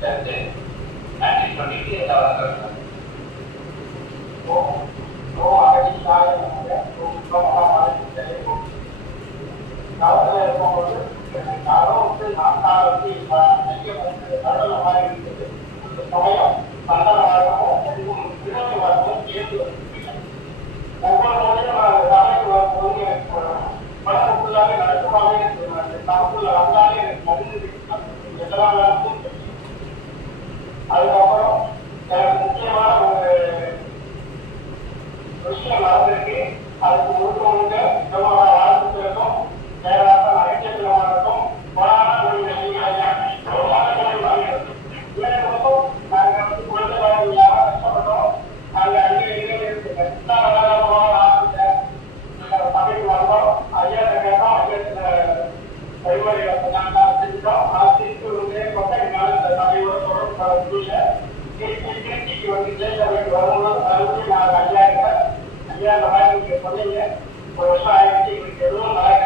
That's it. And it's only a thousand. वो वो आगे की कार्य हो गया तो उसका हमारा मार्ग चाहिए वो कार्य तो ऐसा हो गया कारों से नाम कार्य की ऐसे बंदे कार्य हमारे लिए तो समय सादा हमारे को तो बिना के बात में ये तो ऊपर होने का सारा की बात होनी है बड़ा कुल लगे लड़कों वाले काम को लगाने लगे लगा लगा அதுக்கப்புறம் எனக்கு முக்கியமான ஒரு விஷயம் நடந்திருக்கு. அதுக்கு முழுக்க முழுக்க व्यवसाय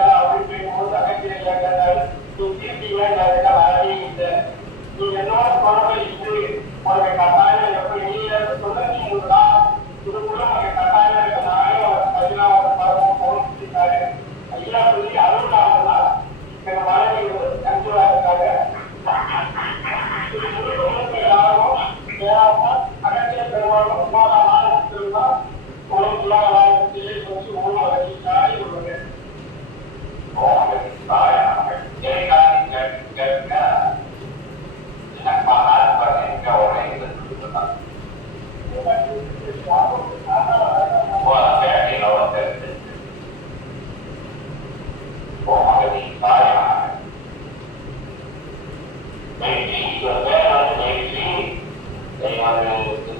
Well, apparently no one said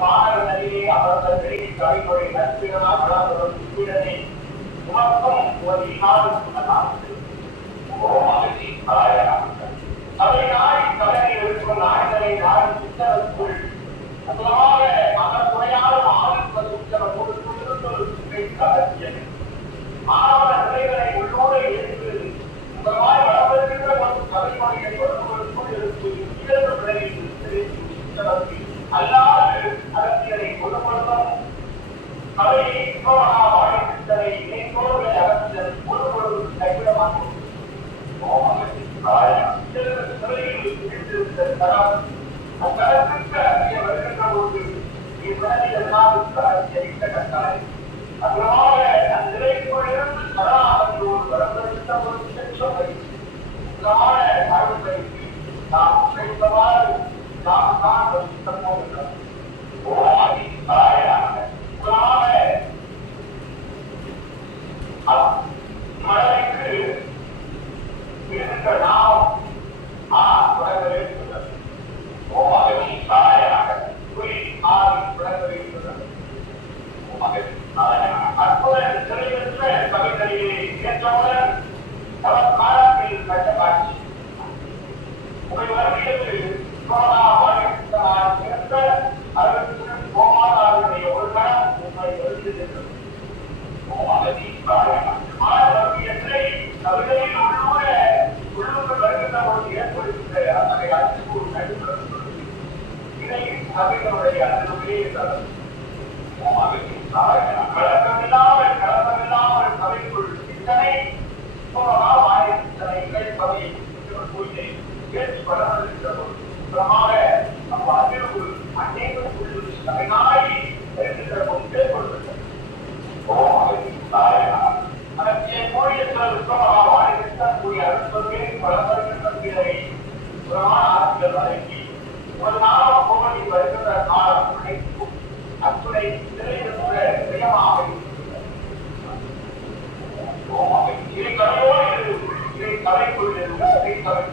மாணவர்களே அவர்களை தலைமுறை நட்பினால் ஒரு இனாது ஓம் அகதி அதை நாடி தலைமையில் இருக்கும் நாடுகளை நாடு சித்தருக்குள் கலையை இப்போதா வாழ்க்கை இணைந்தோர்களை அரசியல் கலக்கமில்லாமல் கலக்கமில்லாமல் கவிக்குள் சிந்தனை